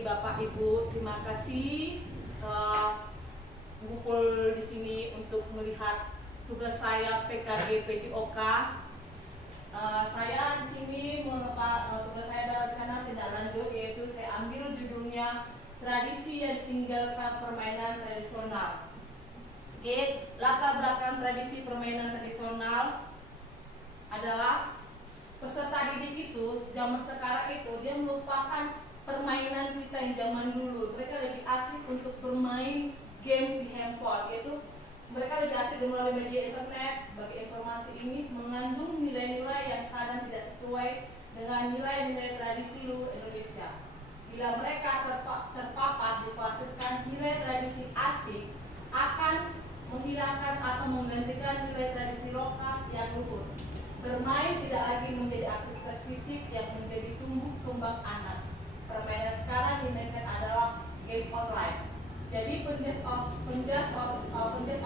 bagi Bapak Ibu. Terima kasih mengumpul di sini untuk melihat tugas saya PKG PJOK. Saya di sini tugas saya adalah rencana tindak lanjut, yaitu saya ambil judulnya tradisi yang tinggalkan permainan tradisional. Oke, latar belakang tradisi permainan tradisional adalah peserta didik itu zaman sekarang itu dia melupakan permainan kita yang zaman dulu. Mereka lebih asik untuk bermain games di handphone, yaitu mereka lebih asik melalui media internet. Sebagai informasi ini mengandung nilai-nilai yang kadang tidak sesuai dengan nilai-nilai tradisi luhur Indonesia. Bila mereka terpapar dikhawatirkan nilai tradisi asing akan menghilangkan atau menggantikan nilai tradisi lokal yang luhur. Bermain tidak lagi menjadi aktivitas fisik yang menjadi tumbuh kembang anak. Permainan sekarang dimainkan adalah game online. Jadi penjas orkes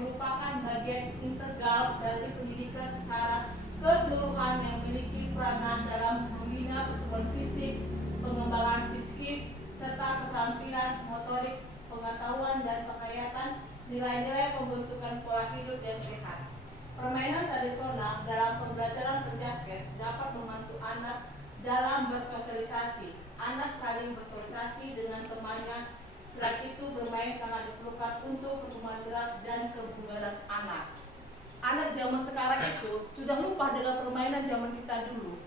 merupakan bagian integral dari pendidikan secara keseluruhan yang memiliki peranan dalam membina pertumbuhan fisik, pengembangan psikis, serta keterampilan motorik, pengetahuan dan penghayatan nilai-nilai pembentukan pola hidup yang sehat. Permainan tradisional dalam pembelajaran penjaskes dapat membantu anak dalam bersosialisasi. Anak saling bersosialisasi dengan temannya. Selain itu, bermain sangat diperlukan untuk pertumbuhan gerak dan kebugaran anak. Anak zaman sekarang itu sudah lupa dengan permainan zaman kita dulu.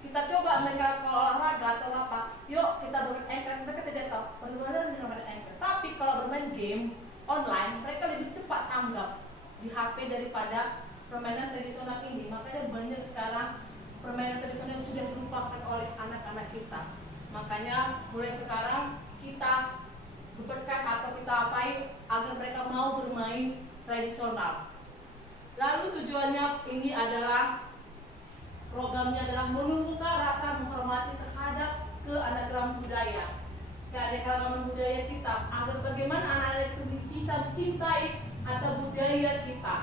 Kita coba mereka kalau olahraga atau apa, yuk kita bermain anchor, mereka tidak tahu bagaimana dengan bermain anchor. Tapi kalau bermain game online, mereka lebih cepat tanggap di HP daripada permainan tradisional ini. Makanya banyak sekarang permainan tradisional yang sudah dilupakan oleh anak-anak kita. Makanya mulai sekarang kita beberkan atau kita apain agar mereka mau bermain tradisional. Lalu tujuannya ini adalah programnya adalah menumbuhkan rasa menghormati terhadap keanekaragaman budaya. Keanekaragaman budaya kita, agar bagaimana anak-anak itu bisa mencintai atau budaya kita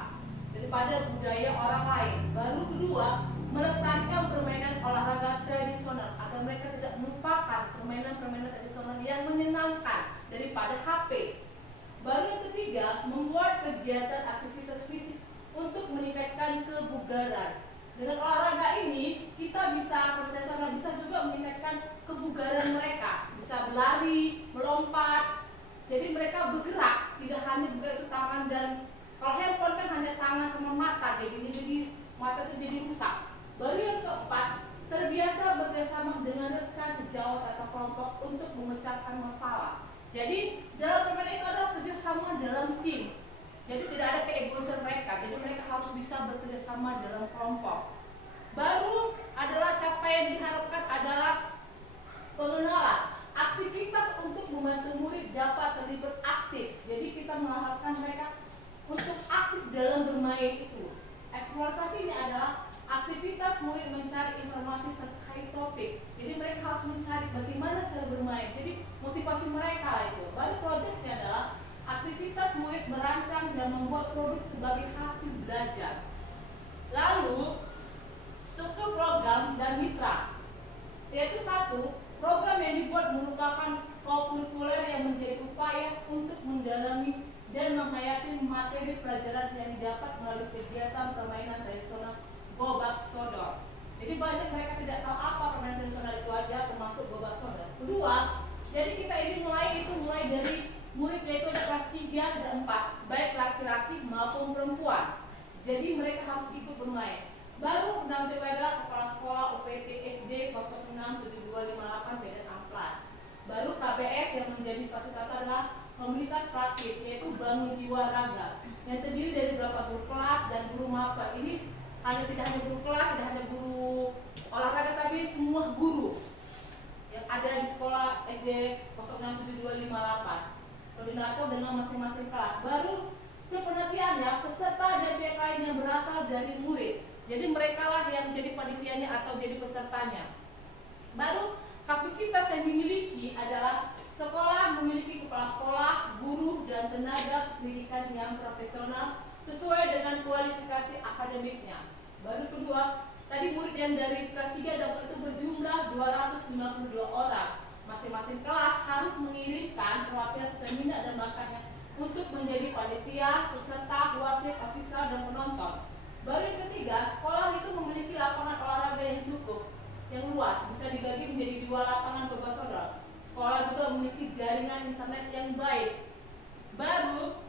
daripada budaya orang lain. Baru kedua, melestarikan permainan olahraga tradisional agar mereka tidak melupakan permainan-permainan tradisional yang menyenangkan daripada HP. Baru yang ketiga, membuat kegiatan aktivitas fisik untuk meningkatkan kebugaran. Dengan olahraga ini kita bisa tradisional bisa juga meningkatkan kebugaran mereka, bisa berlari, melompat. Jadi mereka bergerak, tidak hanya bergerak itu tangan dan kalau handphone kan hanya tangan sama mata, jadi mata itu jadi rusak. Baru yang keempat, terbiasa bekerjasama dengan rekan sejawat atau kelompok untuk memecahkan masalah. Jadi dalam permainan itu adalah kerjasama dalam tim. Jadi tidak ada keegoisan mereka. Jadi mereka harus bisa bekerjasama dalam kelompok. Baru adalah capaian yang diharapkan adalah pengenalan. Aktivitas untuk membantu murid dapat terlibat aktif. Jadi kita mengharapkan mereka untuk aktif dalam bermain itu. Eksplorasi ini adalah aktivitas murid mencari informasi terkait topik. Jadi mereka harus mencari bagaimana cara bermain. Jadi motivasi mereka itu. Baru proyeknya adalah aktivitas murid merancang dan membuat produk sebagai hasil belajar. Lalu struktur program dan mitra, yaitu satu, program yang dibuat merupakan kurikuler yang menjadi upaya untuk mendalami dan menghayati materi pelajaran yang didapat melalui kegiatan permainan tradisional gobak sodor. Jadi banyak mereka tidak tahu apa permainan tradisional itu aja, termasuk gobak sodor. Kedua, jadi kita ini mulai dari murid yaitu ada kelas 3 dan 4, baik laki-laki maupun perempuan. Jadi mereka harus ikut bermain. Baru nanti adalah kepala sekolah UPT SD 067258 Medan Amplas. Baru KBS yang menjadi fasilitator adalah komunitas praktis, yaitu Bangun Jiwa Raga, yang terdiri dari beberapa guru kelas dan guru maba. Ini tidak hanya guru kelas, tidak hanya guru olahraga, tapi semua guru yang ada di sekolah SD 067258. Koordinator dengan masing-masing kelas. Baru kepenelitiannya peserta dan pihak lain yang berasal dari murid. Jadi mereka lah yang jadi panitianya atau jadi pesertanya. Baru kapasitas yang dimiliki adalah sekolah memiliki kepala sekolah, guru, dan tenaga pendidikan yang profesional sesuai dengan kualifikasi akademiknya. Baru kedua, tadi murid yang dari kelas 3 dan itu berjumlah 252 orang. Masing-masing kelas menjadi panitia, peserta, wasit, ofisial, dan penonton. Baru yang ketiga, sekolah itu memiliki lapangan olahraga yang cukup, yang luas, bisa dibagi menjadi 2 lapangan bebas saudara. Sekolah juga memiliki jaringan internet yang baik. Baru,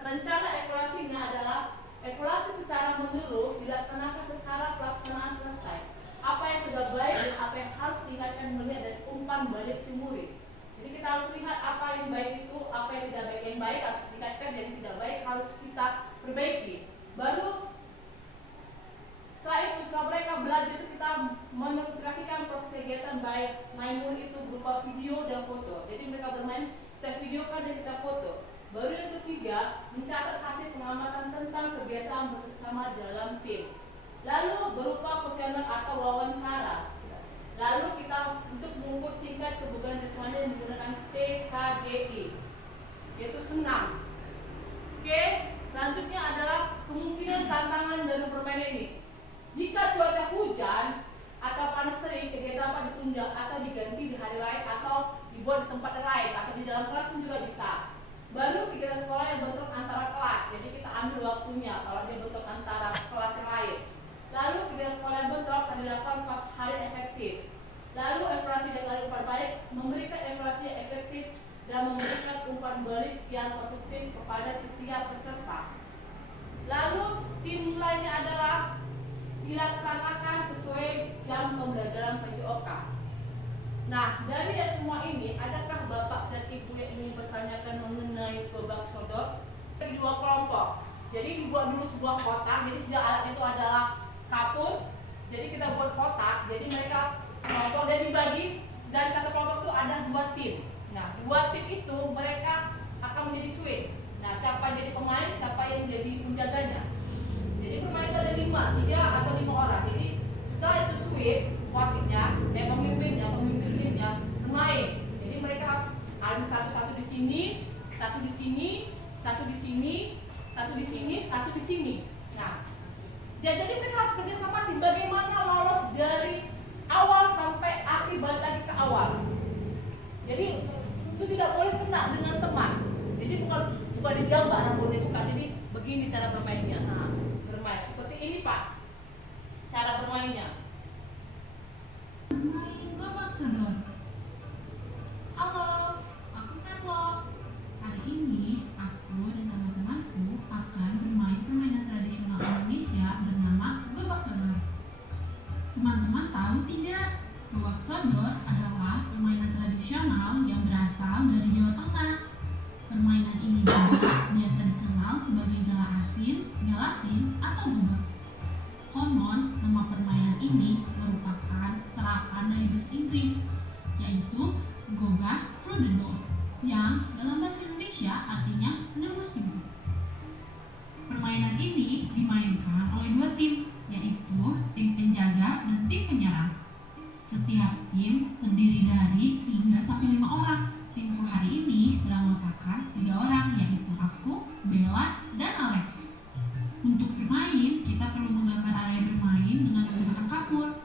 rencana evaluasinya adalah evaluasi secara menyeluruh dilaksanakan secara pelaksanaan selesai. Apa yang sudah baik dan apa yang harus diingatkan melihat dari umpan balik si murid. Jadi kita harus lihat apa yang baik itu, apa yang tidak baik. Yang baik harus diingatkan dan yang tidak baik harus kita perbaiki. Baru setelah itu, setelah mereka belajar itu kita menotifikasikan proses kegiatan baik main murid itu berupa video dan foto. Jadi mereka bermain, kita videokan dan kita foto. Baru yang ketiga, mencatat hasil pengamatan tentang kebiasaan bersama dalam tim. Lalu berupa kuesioner atau wawancara. Lalu kita untuk mengukur tingkat kebugaran jasmani menggunakan TKJI, yaitu senam. Oke, selanjutnya adalah kemungkinan tantangan dalam permainan ini. Jika cuaca hujan atau panas terik, kegiatan dapat ditunda atau diganti di hari lain atau dibuat di tempat lain atau di dalam kelas pun juga bisa. Baru kegiatan sekolah yang bentrok antara kelas, jadi kita ambil waktunya kalau dia bentrok antara kelas yang lain. Lalu kegiatan sekolah yang bentrok akan dilakukan pas hari efektif. Lalu evaluasi dan umpan balik, memberikan evaluasi yang efektif dan memberikan umpan balik yang positif kepada setiap peserta. Lalu tim lainnya adalah dilaksanakan sesuai jam pembelajaran PJOK. Nah, dari semua ini, adakah Bapak dan Ibu yang ingin bertanyakan mengenai gobak sodor? Di 2 kelompok. Jadi dibuat dulu sebuah kotak. Jadi sejak alatnya itu adalah kapur. Jadi kita buat kotak. Jadi mereka kelompok dan dibagi dari satu kelompok itu ada 2 tim. Nah, 2 tim itu mereka akan menjadi swing. Nah, siapa jadi pemain, siapa yang jadi penjaganya. Jadi pemain itu ada 3 atau 5 orang. Jadi setelah itu swing, wasitnya, pemimpinnya bermain. Jadi mereka harus ada satu di sini, satu di sini, satu di sini, satu di sini, satu di sini. Nah, jadi mereka harus kerja sama tim. Bagaimana lolos dari awal sampai akhir balik lagi ke awal. Jadi itu tidak boleh kena dengan teman. Jadi bukan dijambak rambutnya, bukan. Jadi begini cara bermainnya. Nah, bermain seperti ini Pak. Cara bermainnya. Main gobak sodor. Halo, aku Carlo. Hari ini aku dan teman-temanku akan bermain permainan tradisional Indonesia bernama gobak sodor. Teman-teman tahu tidak? Gobak sodor adalah permainan tradisional yang berasal dari Jawa Tengah. Permainan ini juga biasa dikenal sebagai gala asin, galasin, atau gobak. Konon, nama permainan ini merupakan serapan dari bahasa Inggris, yaitu go back through the door, yang dalam bahasa Indonesia artinya menembus pintu. Permainan ini dimainkan oleh 2 tim, yaitu tim penjaga dan tim penyerang. Setiap tim terdiri dari 3 sampai 5 orang. Timku hari ini beranggotakan 3 orang, yaitu aku, Bella, dan Alex. Untuk bermain, kita perlu menggambar area bermain dengan menggunakan kapur.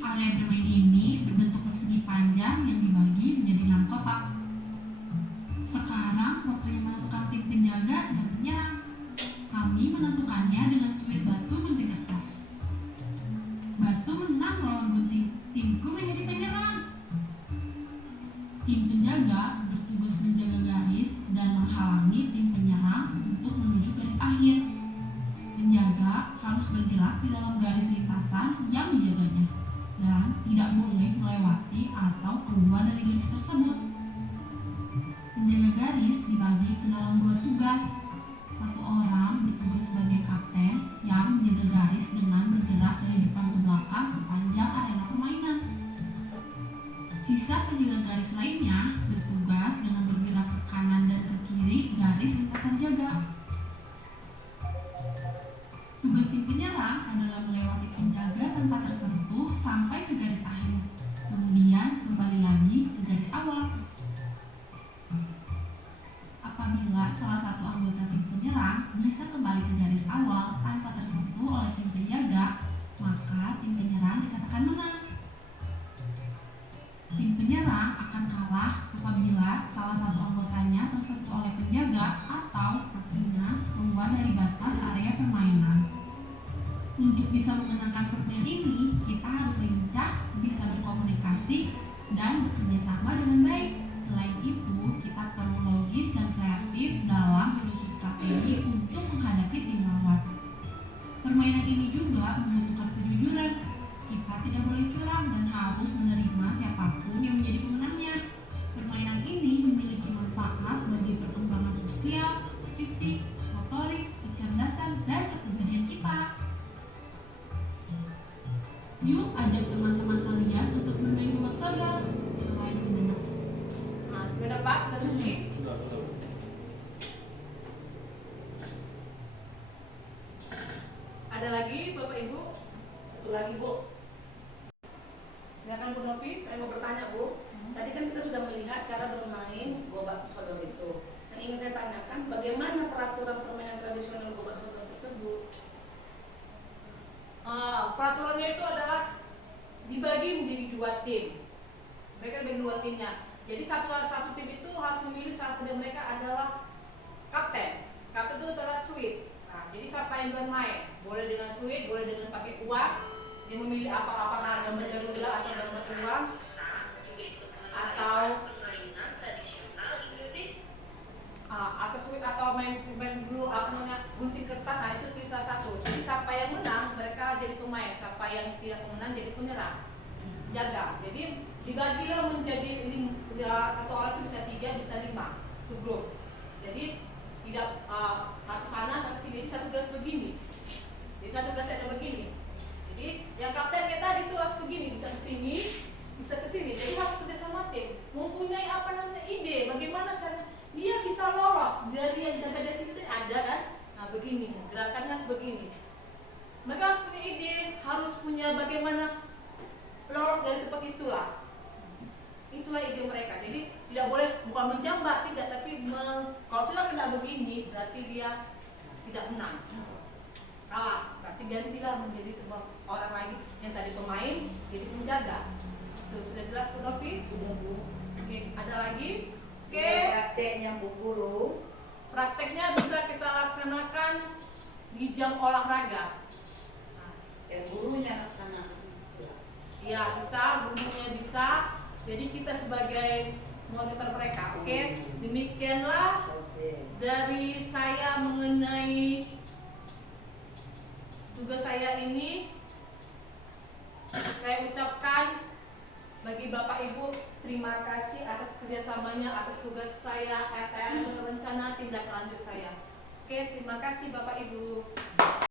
Area bermain ini berbentuk persegi panjang yang dibagi menjadi 6 kotak. Sekarang waktunya menentukan tim penjaga dan penyerang. Kami menentukannya dengan suit batu gunting kertas. Batu menang lawan gunting. Timku menjadi penyerang. Tim penjaga bertugas menjaga garis dan menghalangi tim penyerang untuk menuju garis akhir. Penjaga harus bergerak di dalam garis lintasan yang dijaganya dan tidak boleh melewati atau keluar dari garis tersebut. Penjaga garis dibagi ke dalam 2 tugas. 1 orang bertugas sebagai kapten yang menjaga garis dengan bergerak dari depan ke belakang sepanjang arena permainan. Sisa penjaga garis lainnya bertugas dengan bergerak ke kanan dan ke kiri garis lintasan jaga. Tugas tim penyerang adalah melewati penjaga tanpa tersentuh sampai ke garis akhir, kemudian kembali lagi ke garis awal. Apabila salah satu anggota tim penyerang bisa kembali ke garis awal tanpa tersentuh oleh tim penjaga, maka tim penyerang dikatakan menang. Tim penyerang akan kalah apabila salah satu anggotanya tersentuh oleh penjaga atau dan bekerja sama dengan baik. Selain itu, kita perlu logis dan kreatif dalam menyusun strategi untuk menghadapi tim lawan. Permainan ini juga membutuhkan kejujuran. Kita tidak boleh curang dan harus menerima siapapun yang menjadi pemenangnya. Permainan ini memiliki manfaat bagi perkembangan sosial, fisik, motorik, kecerdasan, dan kepribadian kita. Yuk ajak teman-teman kalian untuk bermain gobak sodor. Selain mendengar. Nah, sudah pas, sudah tadi. Sudah. Ada lagi Bapak Ibu? Satu lagi Bu, Silakan Bu Novi, saya mau bertanya Bu. tadi kan kita sudah melihat cara bermain gobak sodor itu. Yang ingin saya tanyakan, bagaimana peraturan permainan tradisional gobak sodor tersebut? Peraturannya itu adalah dibagi menjadi 2 tim. Mereka dibagi 2 timnya. Jadi satu tim itu harus memilih salah satu dari mereka adalah kapten. Kapten itu adalah suite. Nah, jadi siapa yang bermain? Boleh dengan suite, boleh dengan pakai uang. Dia memilih apakah gambar Garuda atau gambar uang atau atau suite atau main dulu gunting kertas. Nah, itu pilih salah satu. Jadi siapa yang menang mereka jadi pemain, siapa yang tidak menang jadi penyerang, jaga. Jadi dibagilah menjadi satu orang itu bisa 3 bisa 5 itu grup. Jadi tidak satu sana satu sini, jadi satu garis begini. Jadi satu garis ada begini. Jadi yang kapten kita tadi itu harus begini, bisa ke sini, bisa ke sini. Jadi harus kerja sama tim, mempunyai ide bagaimana caranya dia bisa lolos dari yang jaga dari sini ada kan. Nah begini, gerakannya harus begini. Mereka harus punya ide, harus punya bagaimana lolos dari tempat itulah. Itulah ide mereka. Jadi tidak boleh bukan menjambat, tidak, tapi kalau sudah kena begini berarti dia tidak menang, kalah. Berarti gantilah menjadi sebuah orang lagi yang tadi pemain jadi penjaga. Itu sudah jelas Bu Novi? Sudah Bu. Oke, ada lagi? Oke. Prakteknya Bu Guru. Prakteknya bisa kita laksanakan di jam olahraga. Dan gurunya laksanakan. Ya bisa, gurunya bisa. Jadi kita sebagai monitor mereka. Oke, demikianlah Oke. dari saya mengenai tugas saya ini. Saya ucapkan bagi Bapak Ibu terima kasih atas kerjasamanya, atas tugas saya, rencana tindak lanjut saya. Oke, terima kasih Bapak Ibu.